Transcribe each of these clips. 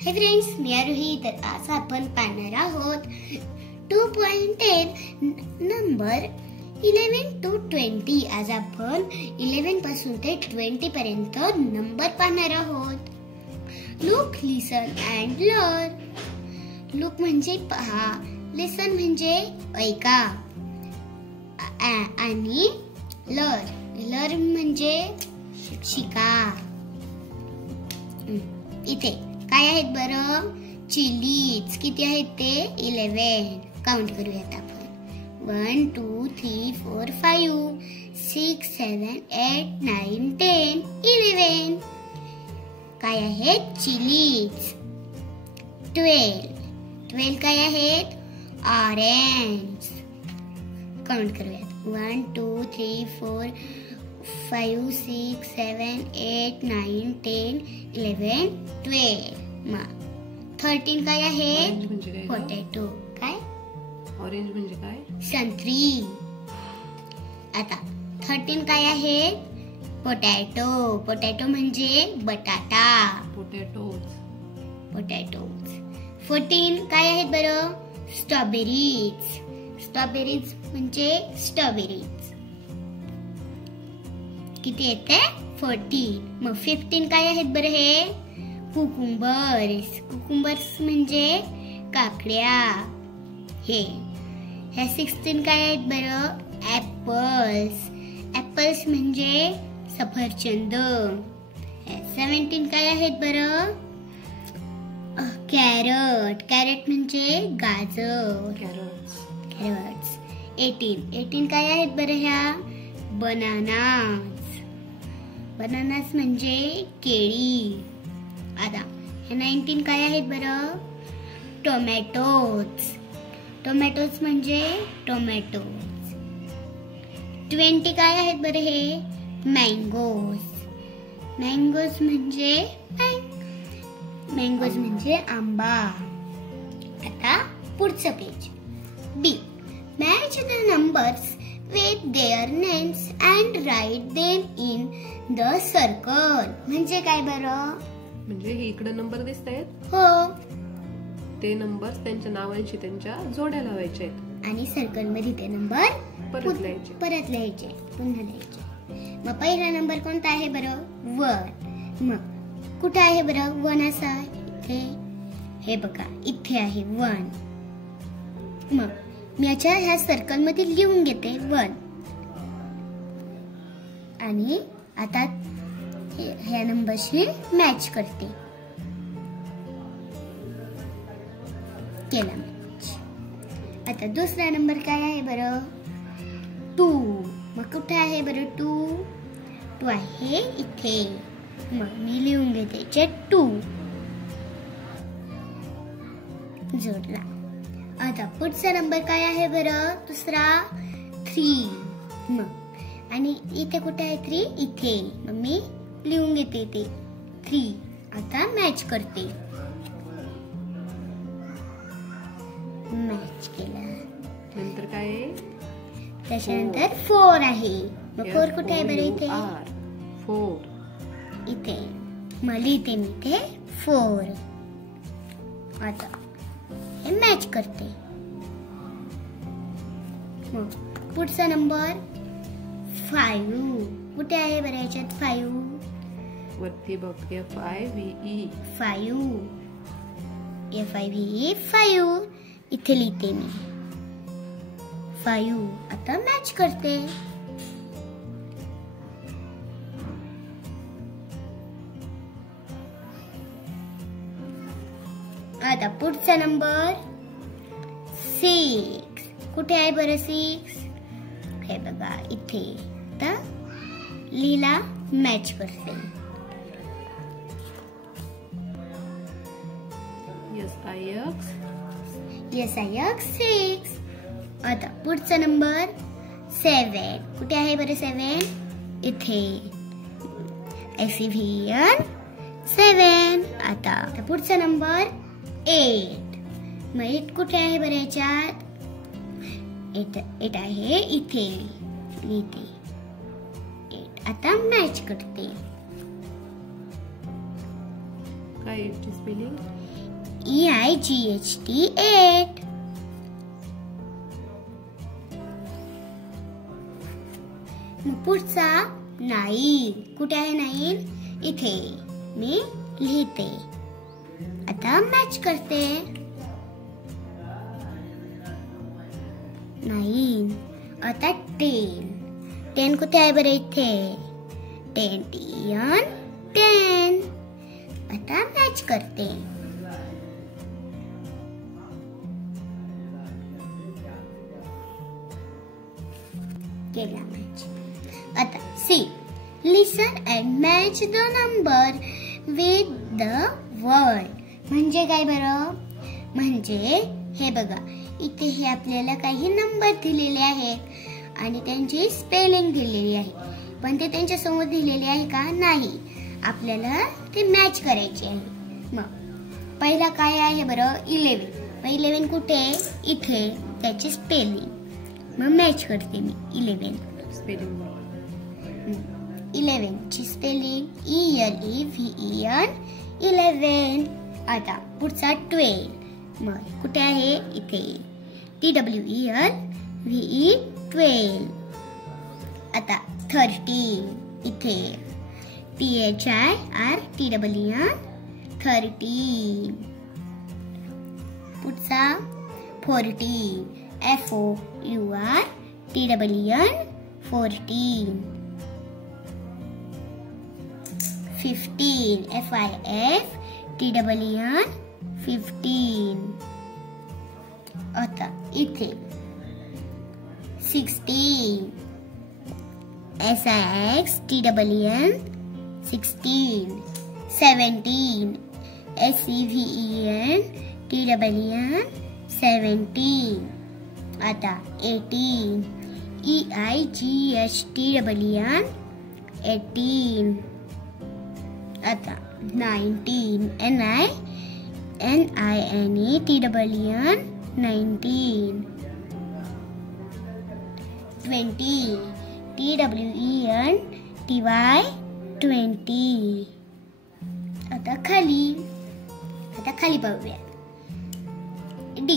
Hi friends, मी आरोही. तर आज आपण पाहणार आहोत 2.10 नंबर 11 to 20. आज आपण 11 पासून ते 20 पर्यंत नंबर पाहणार आहोत. Look, listen and learn. Look म्हणजे पहा, लिसन म्हणजे ऐका आणि लर्न म्हणजे शिका. इथे काय आहेत बरं? चिलीज. किती आहेत ते? 11. काउंट करूयात आपण. 1 2 3 4 5 6 7 8 9 10 11. काय आहेत? चिलीज. 12 काय आहेत? ऑरेंज. काउंट करूयात. 1 2 3 4 5 6 7 8 9 10 11 12. 13 काय आहे? पोटॅटो. काय? ऑरेंज म्हणजे काय? संत्री. आता 13 काय आहे? पोटॅटो म्हणजे बटाटा. पोटॅटोज. 14 काय आहेत बरं? स्ट्रॉबेरीज म्हणजे स्ट्रॉबेरीज. किती येते? 14. मग 15 काय आहेत बरं? हे कुकुंबर्स म्हणजे काकड्या. ह्या 16 काय आहेत बरं? ऍपल्स म्हणजे सफरचंद. 17 काय आहेत बरं? कॅरट म्हणजे गाजर. कॅरट्स. 18 काय आहेत बरं? ह्या बनानास म्हणजे केळी. आता 19 काय आहेत बरं? टोमॅटोज म्हणजे टोमॅटोज. 20 काय आहेत बरं? हे मँगोज म्हणजे आंबा. आता पुढचं page. B. Match the numbers with their names and write them in the circle. म्हणजे काय बरं? म्हणजे हे इकडे नंबर दिसतायत. हो. ते नंबर त्यांच्या नावांशी त्यांच्या जोड्या लावायच्या आहेत आणि सर्कल मध्ये ते नंबर परत लिहायचे. पुन्हा लिहायचे. मग पहिला नंबर कोणता आहे बरं? 1. मग कुठे आहे बरं 1? असा इथे. हे बघा, इथे आहे 1. मग मी ह्या सर्कल मध्ये लिहून घेते 1. आणि आता ह्या नंबरशी मॅच करते. केला मॅच. आता दुसरा नंबर काय आहे बरं? 2. मग कुठे आहे बरं 2 आहे इथे. मग मी लिहून घेते 2. जोडला. आता पुढचा नंबर काय आहे बरं? दुसरा 3. मग आणि इथे कुठे आहे 3? इथे. मग मी लिहून घेते ते 3. आता मॅच करते. मॅच केला. नंतर काय? त्याच्यानंतर 4 आहे. मग 4 कुठे आहे बरं? इथे. 4 इथे. मग लिहिते मी ते 4. आता हे मॅच करते. मग पुढचा नंबर 5. कुठे आहे बरं याच्यात 5? वरती बघ. FIVE. 5. इथे लिहिते मी 5. आता मॅच करते. आता पुढचा नंबर 6. कुठे आहे बरं 6? हे बघा इथे. आता लीला मॅच करते. SIX 6. आता पुढचा नंबर 7. कुठे आहे बरं 7? इथे. SEVEN 7. आता पुढचा नंबर 8. मग 8 कुठे आहे बरं याच्यात? 8 आहे इथे. लिहिते 8. आता मॅच करते. काय 8 ची स्पेलिंग? EIGHT 8. पुढचा 9. कुठे आहे 9? इथे. मी लिहिते. आता मॅच करते. 9. आता 10. 10 कुठे आहे बरं? इथे. 10 10. आता मॅच करते. केला मॅच. आता C. Listen and match the number with the word. म्हणजे काय बरं? म्हणजे हे बघा, इथे हे आपल्याला काही नंबर दिलेले आहेत आणि त्यांची स्पेलिंग दिलेली आहे, पण ते त्यांच्या समोर दिलेले आहे का? नाही. आपल्याला ते मॅच करायचे आहे. मग पहिला काय आहे बरं? 11. मग 11 कुठे? इथे. त्याची स्पेलिंग मग मॅच करते मी. 11 स्पेलिंग 11 ची स्पेलिंग ELEVEN 11. आता पुढचा 12. मग कुठे आहे? इथे. TWELVE 12. आता 13 इथे. THIRTEEN 13. पुढचा 14. FOURTEEN 14. 15. FIFTEEN 15. आता इथे 16. SIXTEEN 16. 17. SEVENTEEN 17. आता 18. EIGHTEEN 18. आता 19. NINETEEN 19. 20. TWENTY 20. आता खाली पाहूया. D.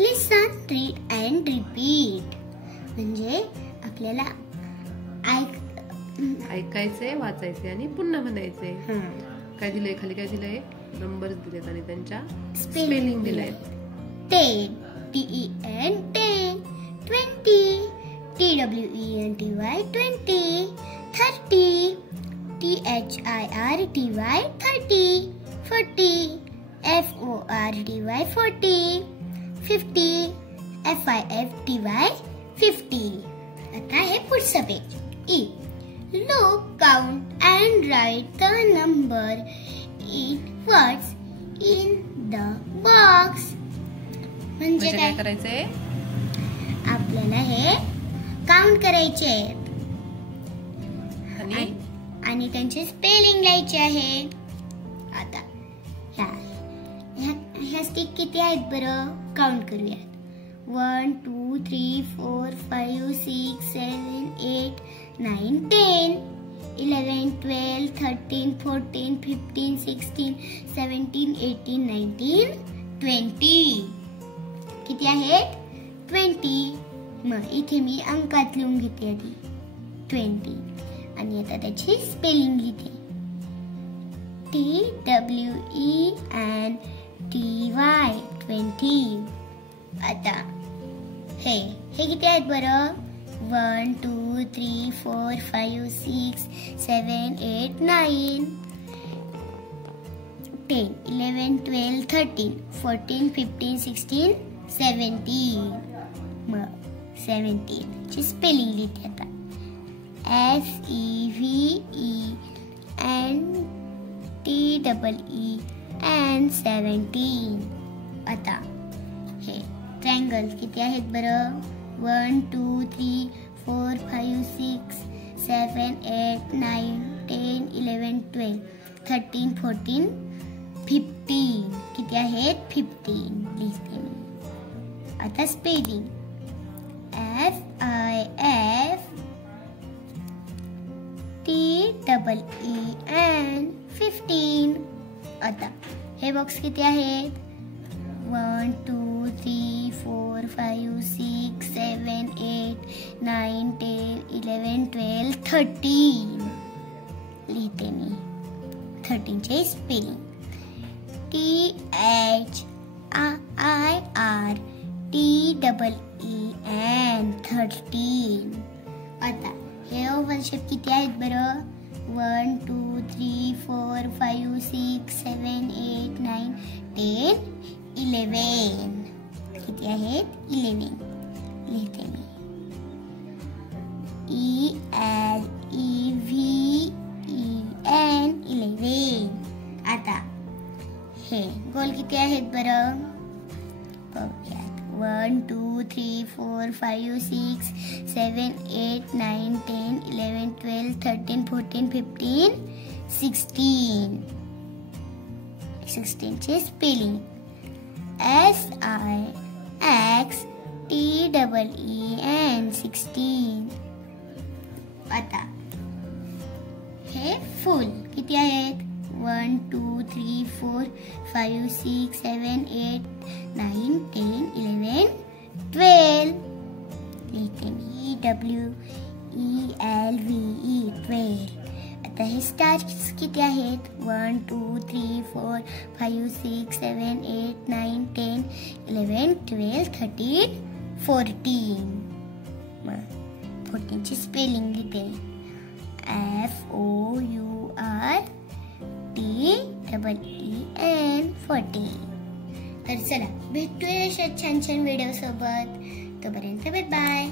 Listen, read and repeat. म्हणजे आपल्याला ऐकायचे, वाचायचे आणि पुन्हा म्हणायचे. काय दिलंय खाली? काय दिलंय? नंबर्स दिलेत आणि त्यांच्या स्पेलिंग दिलंय. 10. TEN 10. 20. TWENTY 20. 30. THIRTY 30. 40. FORTY 40. 50. FIFTY 50. आता हे पुढचं page. E. Look, count and write the number in words in the box. म्हणजे काय करायचंय? आपल्याला हे काउंट करायचे आणि त्यांचे स्पेलिंग लिहायचे आहे. आता ह्या स्टिक किती आहेत बरं? काउंट करूयात. 1 2 3 4 5 6 7 8 9 10 11 12 13 14 15 16 17 18 19 20. किती आहेत? 20. मग इथे मी अंकात लिहून घेते आधी 20 आणि आता त्याची स्पेलिंग लिहिते. TWENTY 20. आता हे किती आहेत बरं? 1 2 3 4 5 6 7 8 9 10 11 12 13 14 15 16 17. मग 17 ची स्पेलिंग लिहिते आता. SEVENTEEN 17. आता हे ट्रायंगल किती आहेत बरं? 1 2 3 4 5 6 7 8 9 10 11 12 13 14 15. किती आहेत? 15 लिहिते मी. आता स्पेलिंग FIFTEEN 15. हे बॉक्स किती आहेत? 1 2 3 4 5 6 7 8 9 10 11 12 13 लिहिते मी. 13 चे स्पेलिंग THIRTEEN 13. आता हे ओव्हल शेप किती आहेत बरं? 1 2 3 4 5 6 7 8 9 10 11. किती आहेत? 11 लिहिते मी. ELEVEN 11. आता हे गोल किती आहेत बरं? बघूयात. 1 2 3 4 5 6 7 8 9 10 11 12 13 14 15 16. 16 चे स्पेलिंग SIXTEEN 16. आता हे फुल किती आहेत? 1 2 3 4 5 6 7 8 9 10 11 12 लिहिते मी. WELVE 12. आता हे स्टार्स किती आहेत? 1 2 3 4 5 6 7 8 9 10 11 12 13 14. 14 ची स्पेलिंग लिहिते. FOURTEEN 14. तर चला भेटूया अशा छान छान व्हिडिओ सोबत. तोपर्यंत बाय बाय.